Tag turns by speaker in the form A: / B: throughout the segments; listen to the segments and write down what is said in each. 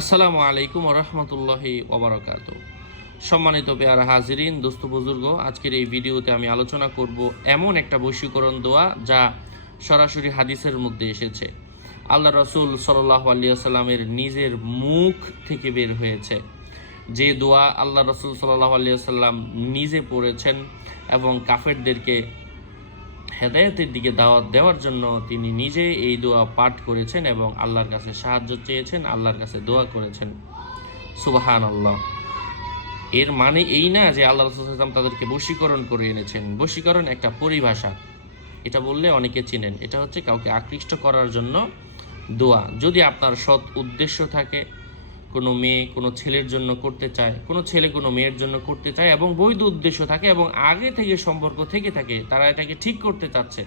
A: আসসালামু আলাইকুম রহমতুল্লাহি ওবরাকাত সম্মানিত পেয়ারা হাজিরিন, দোস্ত বুজুর্গ, আজকের এই ভিডিওতে আমি আলোচনা করব এমন একটা বশীকরণ দোয়া যা সরাসরি হাদিসের মধ্যে এসেছে। আল্লাহ রসুল সাল্লাহ আলিয়াল্লামের নিজের মুখ থেকে বের হয়েছে। যে দোয়া আল্লাহ রসুল সাল্লাহ আলিয়াল্লাম নিজে পড়েছেন এবং কাফেরদেরকে হেদায়তের দিকে দাওয়াত দেওয়ার জন্য তিনি নিজে এই দোয়া পাঠ করেছেন এবং আল্লাহর কাছে সাহায্য চেয়েছেন, আল্লাহর কাছে দোয়া করেছেন। সুবাহান আল্লাহ এর মানে এই না যে আল্লাহ রসুলাম তাদেরকে বশীকরণ করে এনেছেন। বশীকরণ একটা পরিভাষা। এটা বললে অনেকে চিনেন। এটা হচ্ছে কাউকে আকৃষ্ট করার জন্য দোয়া। যদি আপনার সৎ উদ্দেশ্য থাকে কোনো মেয়ে কোনো ছেলের জন্য করতে চায়, কোনো ছেলে কোনো মেয়ের জন্য করতে চায় এবং বৈধ উদ্দেশ্য থাকে এবং আগে থেকে সম্পর্ক থেকে থাকে, তারা এটাকে ঠিক করতে চাচ্ছে।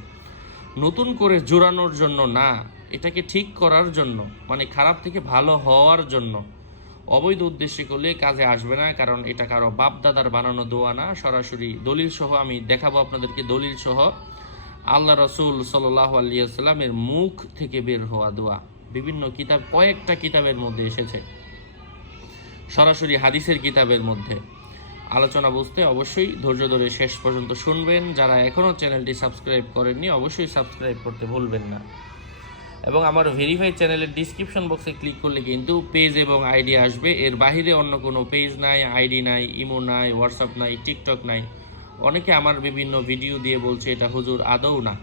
A: নতুন করে জোরানোর জন্য না, এটাকে ঠিক করার জন্য মানে খারাপ থেকে ভালো হওয়ার জন্য। অবৈধ উদ্দেশ্যে করলে কাজে আসবে না, কারণ এটা কারও বাপ দাদার বানানো দোয়া না। সরাসরি দলিল সহ আমি দেখাবো আপনাদেরকে দলিল সহ। আল্লাহ রসুল সাল্লাহ আলিয়াল্লামের মুখ থেকে বের হওয়া দোয়া। বিভিন্ন কিতাব, কয়েকটা কিতাবের মধ্যে এসেছে। সরাসরি হাদিসের কিতাবের মধ্যে। আলোচনা বুঝতে অবশ্যই ধৈর্য ধরে শেষ পর্যন্ত শুনবেন। যারা এখনও চ্যানেলটি সাবস্ক্রাইব করেননি, অবশ্যই সাবস্ক্রাইব করতে ভুলবেন না। এবং আমার ভেরিফাই চ্যানেলের ডিসক্রিপশন বক্সে ক্লিক করলে কিন্তু পেজ এবং আইডি আসবে। এর বাহিরে অন্য কোনো পেজ নাই আইডি নাই ইমো নাই হোয়াটসঅ্যাপ নাই টিকটক নাই। অনেকে আমার বিভিন্ন ভিডিও দিয়ে বলছে, এটা হুজুর আদৌ না।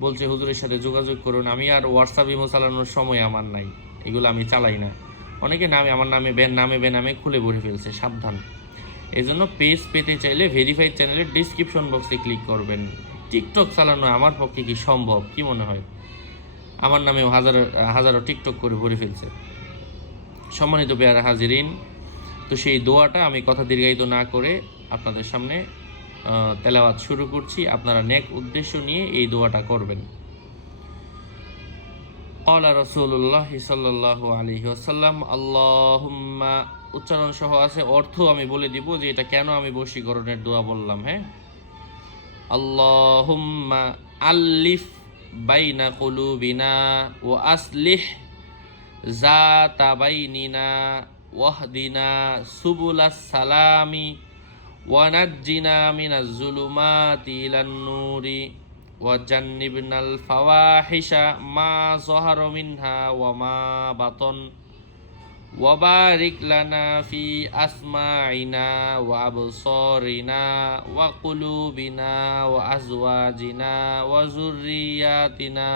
A: বলছে, হুজুরের সাথে যোগাযোগ করুন। আমি আর হোয়াটসঅ্যাপ ইমো চালানোর সময় আমার নাই। এগুলো আমি চালাই না। অনেকে নামে, আমার নামে নামে বেনামে খুলে ভরে ফেলছে, সাবধান। এই জন্য পেজ পেতে চাইলে ভেরিফাইড চ্যানেলের ডিসক্রিপশন বক্সে ক্লিক করবেন। টিকটক চালানো আমার পক্ষে কি সম্ভব? কি মনে হয়? আমার নামেও হাজারো হাজারো টিকটক করে ভরে ফেলছে। সম্মানিত পেয়ারা হাজিরিন, তো সেই দোয়াটা আমি কথা দীর্ঘায়িত না করে আপনাদের সামনে তেলাওয়াত শুরু করছি। আপনারা নেক উদ্দেশ্য নিয়ে এই দোয়াটা করবেন। قال رسول الله صلى الله عليه وسلم اللهم উচ্চারণ সহ আছে অর্থ আমি বলে দিব যে এটা কেন আমি বশীকরণের দোয়া বললাম হ্যাঁ আল্লাহুম্মা আল্লিফ বাইনা কুলুবিনা ও আসলিহ জাতা বাইনিনা ওয়াহদিনা সুবুলাস সালামি ওয়ানাজ্জিনা মিনাজ জুলুমাতি ইলান নূরি وجنبنا الفواحش ما ظهر منها وما بطن وبارك لنا في أسماعنا وأبصارنا وقلوبنا وأزواجنا وذرياتنا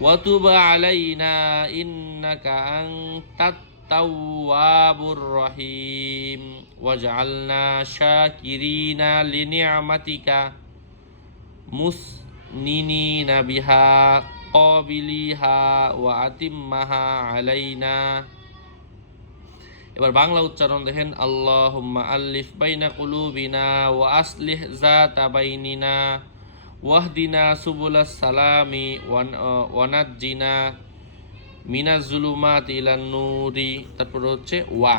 A: وتب علينا إنك أنت التواب الرحيم واجعلنا شاكرين لنعمتك মুসনিনিনা বিহা কবিলিহা ওয়া আতিম্মাহা আলাইনা এবার বাংলা উচ্চারণ দেখেন, আল্লাহুম্মা আল্লিফ বাইনা কুলুবিনা ওয়া আসলিহ যাতা বাইনিনা ওয়াহদিনা সুবুলাস সালামি ওয়ানাজ্জিনা মিনাজ জুলুমাত ইলান নূরি। তারপর হচ্ছে ওয়া।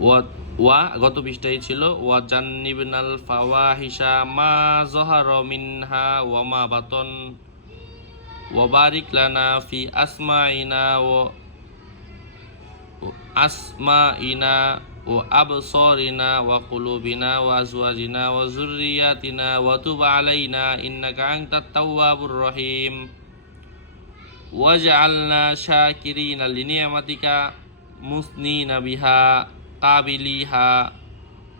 A: ওয়া গত পৃষ্ঠায় ছিল, ওয়া জান্নিবনাল ফাওয়াহিশা মা জহার মিনহা ওয়া মা বাতন, ওয়া বারিক লানা ফি আসমাইনা ও আসমাইনা ও আবসরিনা ওয়া কুলুবিনা ওয়া আজওয়াজিনা ওয়া যুররিয়াতিনা ওয়া তুব আলাইনা ইন্নাকা আনতাত তাওয়াবুর রহিম। ওয়াজআলনা শাকিরিনা লিনিয়ামাতিকা মুসনিনা বিহা। কাবিলিহা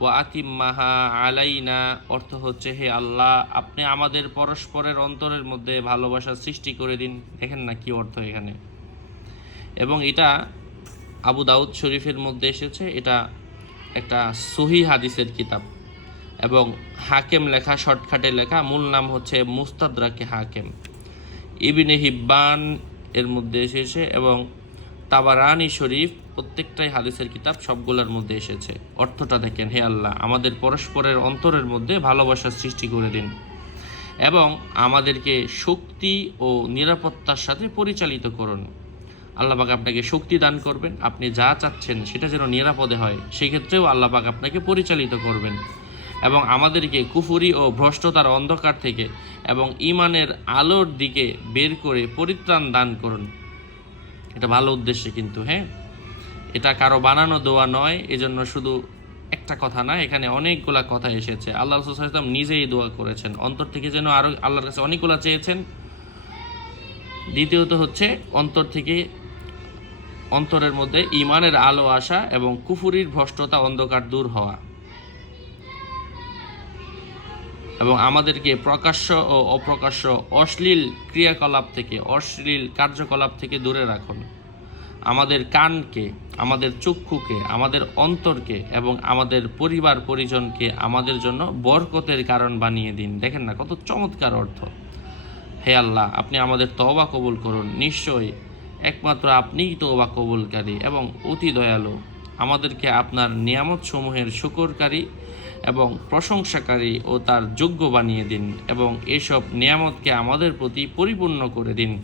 A: ও আতিম্মাহা আলাইনা অর্থ হচ্ছে, হে আল্লাহ, আপনি আমাদের পরস্পরের অন্তরের মধ্যে ভালোবাসা সৃষ্টি করে দিন। দেখেন না কি অর্থ এখানে। এবং এটা আবু দাউদ শরীফের মধ্যে এসেছে, এটা একটা সহি হাদিসের কিতাব। এবং হাকেম লেখা, শর্টকাটে লেখা, মূল নাম হচ্ছে মুস্তাদরাকে হাকেম। ইবিনে হিব্বান এর মধ্যে এসেছে এবং তাবারানি শরীফ প্রত্যেকটাই হাদিসের কিতাব সবগুলোর মধ্যে এসেছে। অর্থটা দেখেন, হে আল্লাহ, আমাদের পরস্পরের অন্তরের মধ্যে ভালোবাসার সৃষ্টি করে দিন এবং আমাদেরকে শক্তি ও নিরাপত্তার সাথে পরিচালিত করুন। আল্লাহ পাক আপনাকে শক্তি দান করবেন, আপনি যা চাচ্ছেন সেটা যেন নিরাপদে হয়, সেক্ষেত্রেও আল্লাহ পাক আপনাকে পরিচালিত করবেন এবং আমাদেরকে কুফুরি ও ভ্রষ্টতার অন্ধকার থেকে এবং ইমানের আলোর দিকে বের করে পরিত্রাণ দান করুন। এটা ভালো উদ্দেশ্যে কিন্তু হ্যাঁ? এটা কারও বানানো দোয়া নয়, এজন্য শুধু একটা কথা না, এখানে অনেকগুলা কথা এসেছে। আল্লাহ রসুলাম নিজেই দোয়া করেছেন। অন্তর থেকে যেন আরও আল্লাহর কাছে অনেকগুলা চেয়েছেন। দ্বিতীয়ত হচ্ছে, অন্তর থেকে অন্তরের মধ্যে ইমানের আলো আসা এবং কুফুরির ভ্রষ্টতা অন্ধকার দূর হওয়া। এবং আমাদেরকে প্রকাশ্য ও অপ্রকাশ্য অশ্লীল ক্রিয়াকলাপ থেকে, অশ্লীল কার্যকলাপ থেকে দূরে রাখুন। আমাদের কানকে আমাদের চক্ষুকে, আমাদের অন্তরকে এবং আমাদের পরিবার পরিজনকে আমাদের জন্য বরকতের কারণ বানিয়ে দিন। দেখেন না, কত চমৎকার অর্থ। হে আল্লাহ, আপনি আমাদের তওবা কবুল করুন। নিশ্চয়ই একমাত্র আপনিই তওবা কবুলকারী এবং অতি দয়ালু। আমাদেরকে আপনার নিয়ামত সমূহের শুকরকারী এবং প্রশংসাকারী ও তার যোগ্য বানিয়ে দিন এবং এসব নিয়ামতকে আমাদের প্রতি পরিপূর্ণ করে দিন।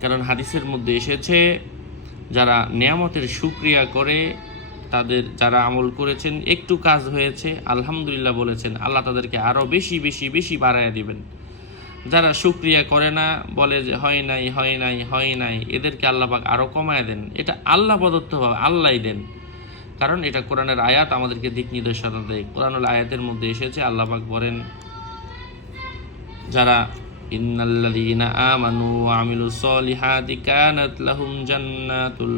A: কারণ হাদিসের মধ্যে এসেছে যারা নিয়ামতের সুক্রিয়া করে, তাদের যারা আমল করেছেন, একটু কাজ হয়েছে, আলহামদুলিল্লাহ বলেছেন, আল্লাহ তাদেরকে আরও বেশি বেশি বেশি বাড়াইয়া দিবেন। যারা সুক্রিয়া করে না, বলে যে হয় নাই হয় নাই হয় নাই, এদেরকে আল্লাহবাক আরও কমায় দেন। এটা আল্লাহ প্রদত্তভাবে আল্লাহই দেন। কারণ এটা কোরআনের আয়াত, আমাদেরকে দিক নির্দেশনা দেয়। কোরআনুল আয়াতের মধ্যে এসেছে আল্লাহবাক বলেন, যারা ইন্নাল্লাযীনা আমানু ওয়া আমিলুস সলিহাতি কানাত লাহুম জান্নাতুল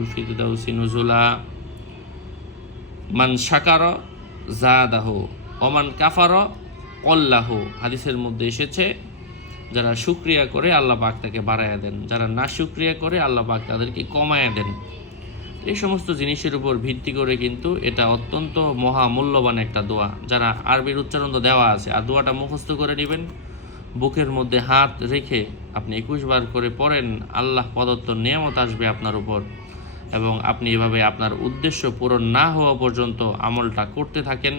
A: মান শাকারা জাদাহু ওয়া মান কাফারা কল্লাহু। হাদিসের মধ্যে এসেছে, যারা শুক্রিয়া করে আল্লাহ পাক তাকে বাড়াইয়া দেন, যারা না শুক্রিয়া করে আল্লাহ পাক তাদেরকে কমায়া দেন। এই সমস্ত জিনিসের উপর ভিত্তি করে কিন্তু এটা অত্যন্ত মহামূল্যবান একটা দোয়া। যারা আরবির উচ্চারণ তো দেওয়া আছে, আর দোয়াটা মুখস্থ করে নেবেন। বুকের মধ্যে হাত রেখে আপনি একুশ বার করে পড়েন, আল্লাহ প্রদত্ত নিয়ামত আসবে আপনার উপর। এবং আপনি এভাবে আপনার উদ্দেশ্য পূরণ না হওয়া পর্যন্ত আমলটা করতে থাকেন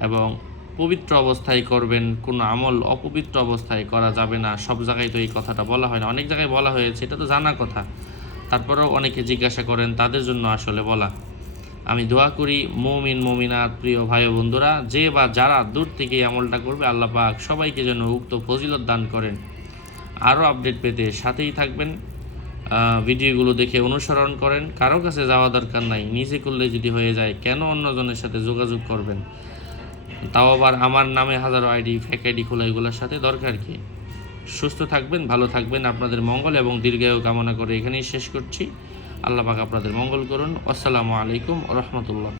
A: এবং পবিত্র অবস্থায় করবেন, কোনো আমল অপবিত্র অবস্থায় করা যাবে না। সব জায়গায় তো এই কথাটা বলা হয় না। অনেক জায়গায় বলা হয়েছে, এটা তো জানা কথা। তারপরেও অনেকে জিজ্ঞাসা করেন, তাদের জন্য আসলে বলা। আমি দোয়া করি মমিন, মমিনাত, প্রিয় ভাই বন্ধুরা, যে বা যারা দূর থেকে আমলটা করবে, আল্লাহ পাক সবাইকে যেন উক্ত ফজিলত দান করেন। আরও আপডেট পেতে সাথেই থাকবেন ভিডিওগুলো দেখে অনুসরণ করেন। কারও কাছে যাওয়া দরকার নাই, নিজে করলে যদি হয়ে যায়, কেন অন্যজনের সাথে যোগাযোগ করবেন? তাও আবার আমার নামে হাজারো আইডি ফেক আইডি খোলা, এগুলোর সাথে দরকার কি? সুস্থ থাকবেন, ভালো থাকবেন। আপনাদের মঙ্গল এবং দীর্ঘায়ু কামনা করে এখানেই শেষ করছি। আল্লাহ পাক আপনাদের মঙ্গল করুন। আসসালামু আলাইকুম রহমতুল্লাহ।